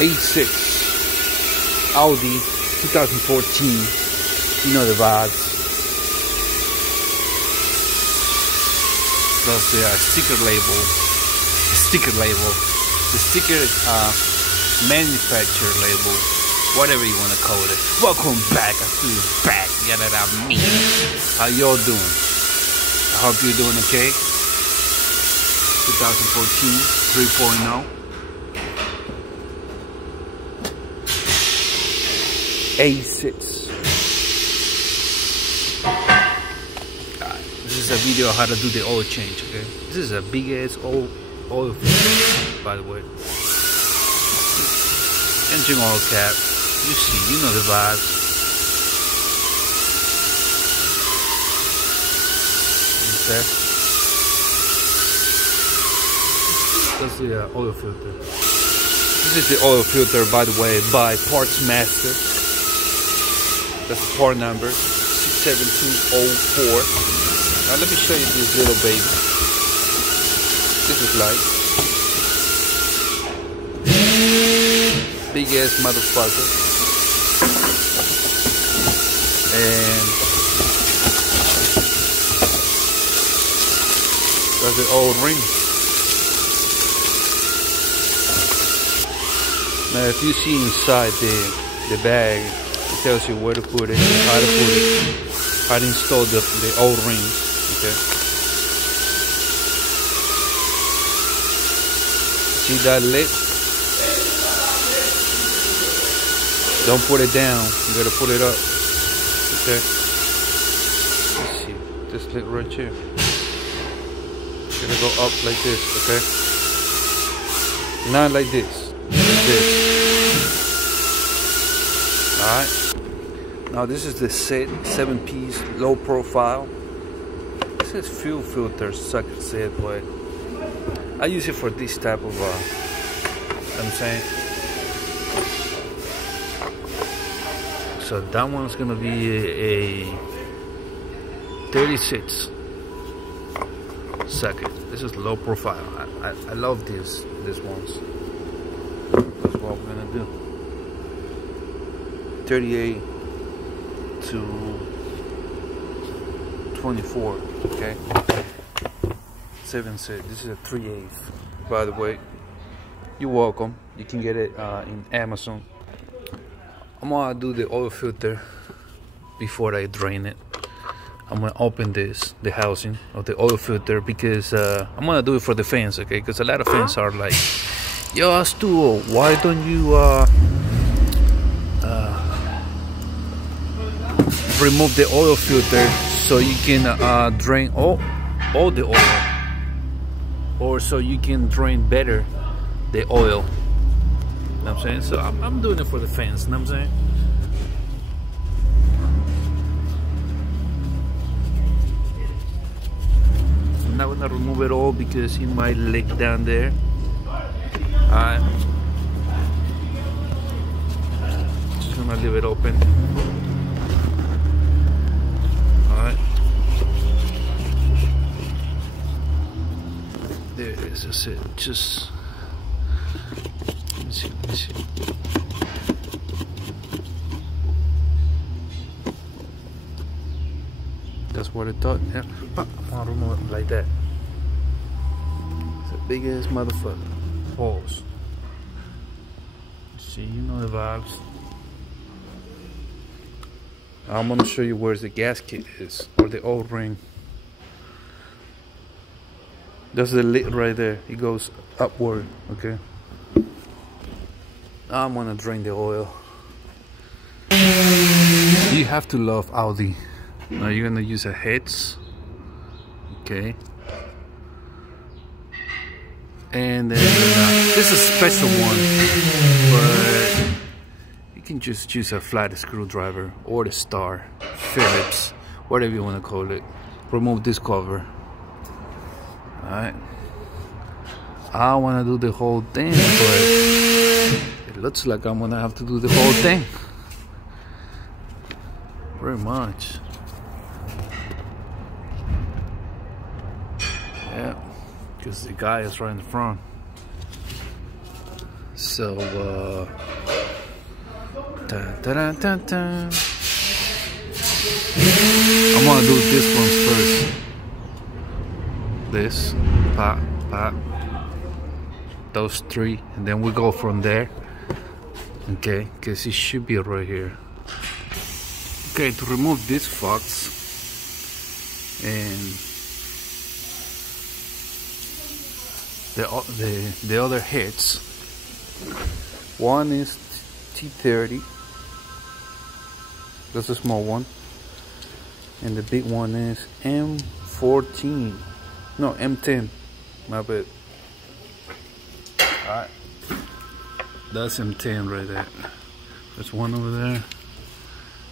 A6 Audi 2014. You know the vibes. That's the sticker label. The sticker label. The sticker manufacturer label. Whatever you want to call it. Welcome back. I feel back. Yeah, that I mean. How y'all doing? I hope you're doing okay. 2014 3.0. A6. This is a video of how to do the oil change, okay? This is a big ass oil filter, by the way. Engine oil cap. You see, you know the vibes. Okay. That's the oil filter. This is the oil filter, by the way, by Parts Master. That's the part number 67204. Now let me show you this little baby. This is like big ass motherfucker. And that's the old ring. Now if you see inside the bag, it tells you where to put it, how to put it, how to install the old rings. Okay. See that lid? Don't put it down. You gotta put it up. Okay. Let's see this lid right here. It's gonna go up like this. Okay. Not like this. Like this. All right. Now this is the 7-piece low profile. This is fuel filter, suck it said, but I use it for this type of, you know what I'm saying? So that one's gonna be a 36 second. This is low profile. I love these ones. That's what we're gonna do. 38 to 24. Okay, 7 set. This is a 3/8. By the way, you're welcome. You can get it in Amazon. I'm gonna do the oil filter before I drain it. I'm gonna open the housing of the oil filter because I'm gonna do it for the fans, okay? Because a lot of fans are like, "Yo, Astu, why don't you remove the oil filter so you can drain all the oil, or so you can drain better the oil." You know what I'm saying? So I'm doing it for the fans. You know what I'm saying? I'm not gonna remove it all because it might leak down there. Alright. Just gonna leave it open. Alright. There it is. That's it. Just let me see. That's what I thought. Yeah. I'll remove it like that. It's a big ass motherfucker. Pause. See, you know the vibes. I'm gonna show you where the gasket is, or the old ring. That's the lid right there. It goes upward. Okay. I'm gonna drain the oil. You have to love Audi. Now you're gonna use a heads. Okay. And then this is a special one, but you can just use a flat screwdriver or the star, Phillips, whatever you want to call it. Remove this cover. Alright. I want to do the whole thing, but it looks like I'm gonna have to do the whole thing. Very much. Yeah, because the guy is right in the front. So I'm gonna do this one first. This, pop, pop, those three, and then we go from there. Okay, because it should be right here. Okay, to remove this fox and the other heads. One is T30. That's a small one, and the big one is M14. No, M10. My bad. Alright. That's M10 right there. There's one over there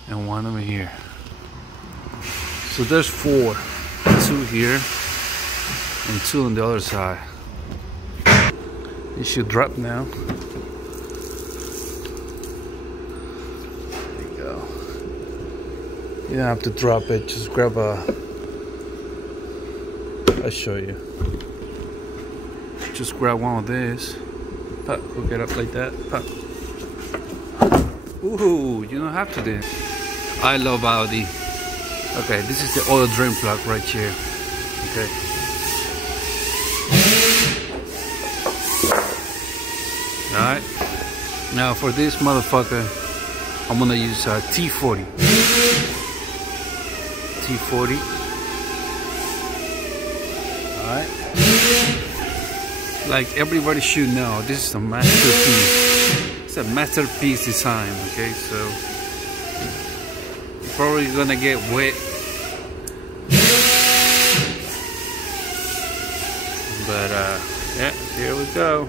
and one over here. So there's 4. 2 here and 2 on the other side. It should drop now. There you go. You don't have to drop it, just grab I'll show you. Just grab one of these. Pop, hook it up like that. Pop. Ooh, you don't have to do it. I love Audi. Okay, this is the oil drain plug right here. Okay. Alright. Now for this motherfucker, I'm gonna use T40. T40. Alright. Like everybody should know, this is a masterpiece. It's a masterpiece design, okay? So you're probably gonna get wet. But yeah, here we go.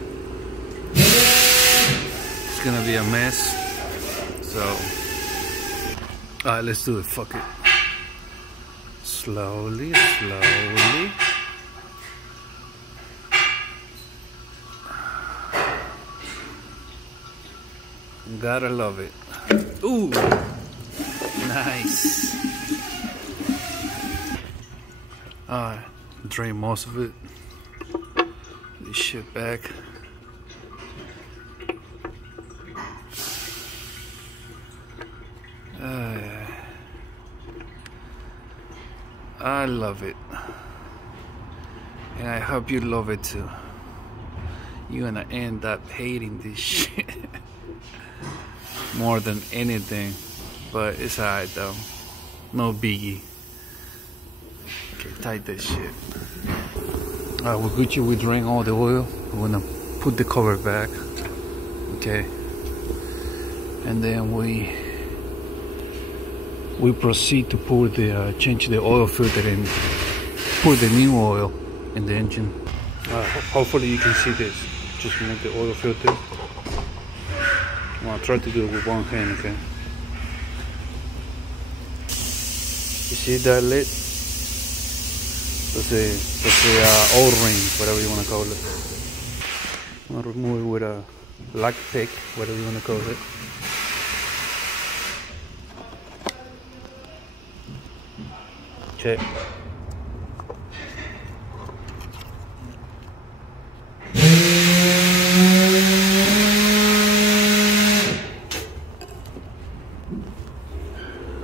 It's gonna be a mess. So alright, let's do it. Fuck it. Slowly, slowly. Gotta love it. Ooh, nice. Alright, drain most of it. This shit back. I love it, and I hope you love it too. You're gonna end up hating this shit more than anything, but it's alright though. No biggie. Okay, tight that shit. Alright, we're Gucci. We drain all the oil. We're gonna put the cover back. Okay, and then we proceed to pour the change the oil filter and pour the new oil in the engine. Hopefully you can see this. Just remove the oil filter. I'm gonna try to do it with one hand, okay? You see that lid? That's the O-ring, whatever you wanna call it. I'm gonna remove it with a lock pick, whatever you wanna call it. Okay.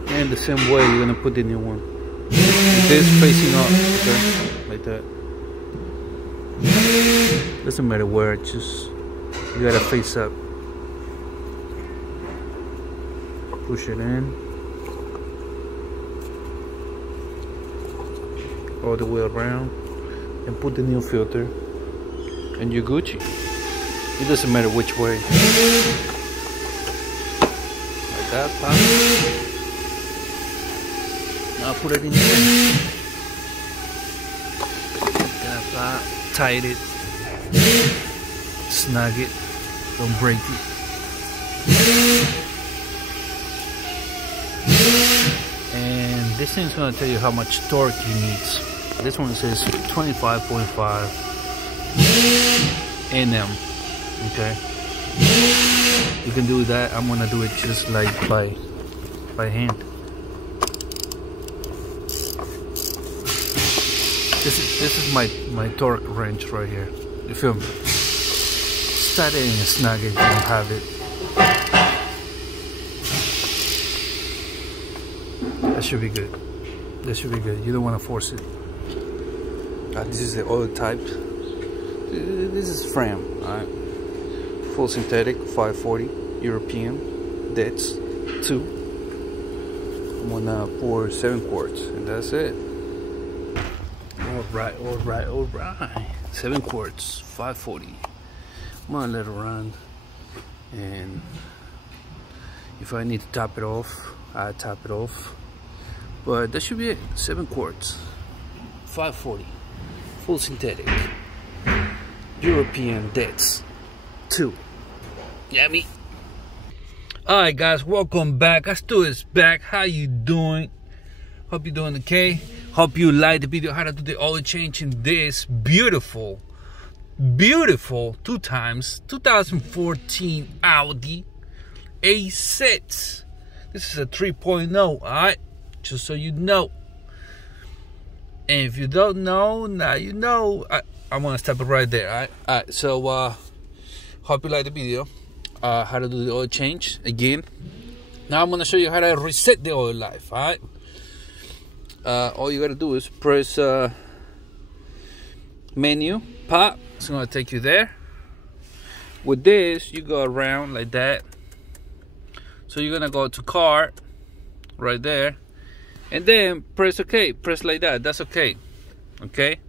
And the same way you're gonna put the new one. This facing up, okay, like that. Doesn't matter where, just you gotta face up. Push it in. All the way around and put the new filter and you're Gucci. It doesn't matter which way. Like that, pop. Now put it in here. Like that, pop. Tight it. Snug it. Don't break it. And this thing's gonna tell you how much torque it needs. This one says 25.5 Nm. Okay, you can do that. I'm gonna do it just like by hand. This is my torque range right here. You feel me? start it and snug it if you don't have it. That should be good. That should be good. You don't want to force it. This is the oil type. This is frame. Alright. Full synthetic 540 European. That's 2. I'm gonna pour 7 quarts and that's it. Alright. 7 quarts, 540. I'm gonna let it run, and if I need to top it off, I top it off. But that should be it. 7 quarts, 540, full synthetic, European. That's 2. Yummy. Alright guys, welcome back. Stu is back. How you doing? Hope you're doing okay. Hope you like the video how to do the oil change in this beautiful 2 times 2014 Audi A6. This is a 3.0. Alright, just so you know. And if you don't know, now you know. I'm gonna stop it right there. Alright, so hope you like the video how to do the oil change again. Now I'm gonna show you how to reset the oil life. Alright, all you gotta do is press menu, pop. It's gonna take you there. With this, you go around like that. So you're gonna go to car right there, and then press OK. Press like that. That's okay. Okay.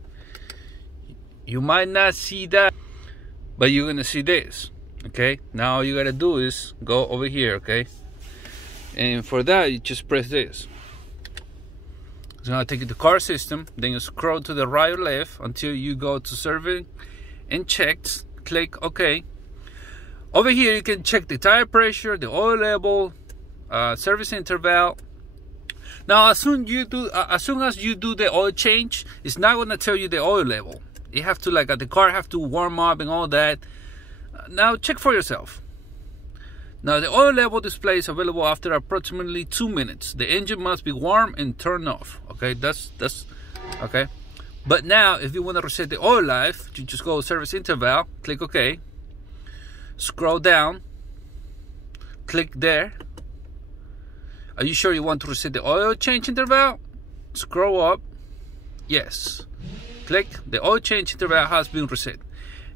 You might not see that, but you're gonna see this. Okay. Now all you gotta do is go over here. Okay. And for that, you just press this. It's gonna take you to car system. Then you scroll to the right or left until you go to serving and checks. Click OK. Over here you can check the tire pressure, the oil level, service interval. Now as soon as you do the oil change, it's not going to tell you the oil level. You have to, like, the car have to warm up and all that. Now check for yourself. Now the oil level display is available after approximately 2 minutes. The engine must be warm and turned off. Okay, that's okay. But now if you want to reset the oil life, you just go service interval, click OK. Scroll down, click there. Are you sure you want to reset the oil change interval? Scroll up. Yes. Click. The oil change interval has been reset.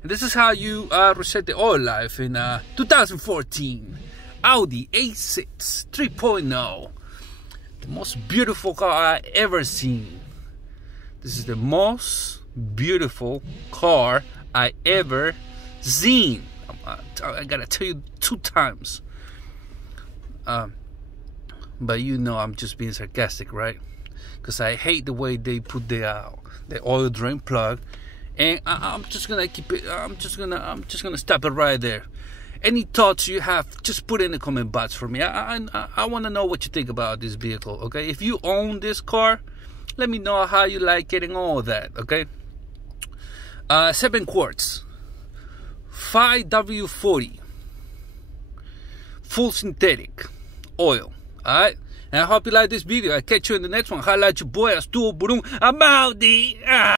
And this is how you reset the oil life in 2014 Audi A6 3.0. The most beautiful car I ever seen. This is the most beautiful car I ever seen. I gotta tell you 2 times. But you know I'm just being sarcastic, right? Because I hate the way they put the oil drain plug. And I'm just gonna keep it. I'm just gonna stop it right there. Any thoughts you have, just put in the comment box for me. I want to know what you think about this vehicle. Okay, if you own this car, let me know how you like it and all that. Okay. 7 quarts, 5W40, full synthetic oil. Alright, and I hope you like this video. I'll catch you in the next one. Holla at your boy, Stu Burum. I'm out.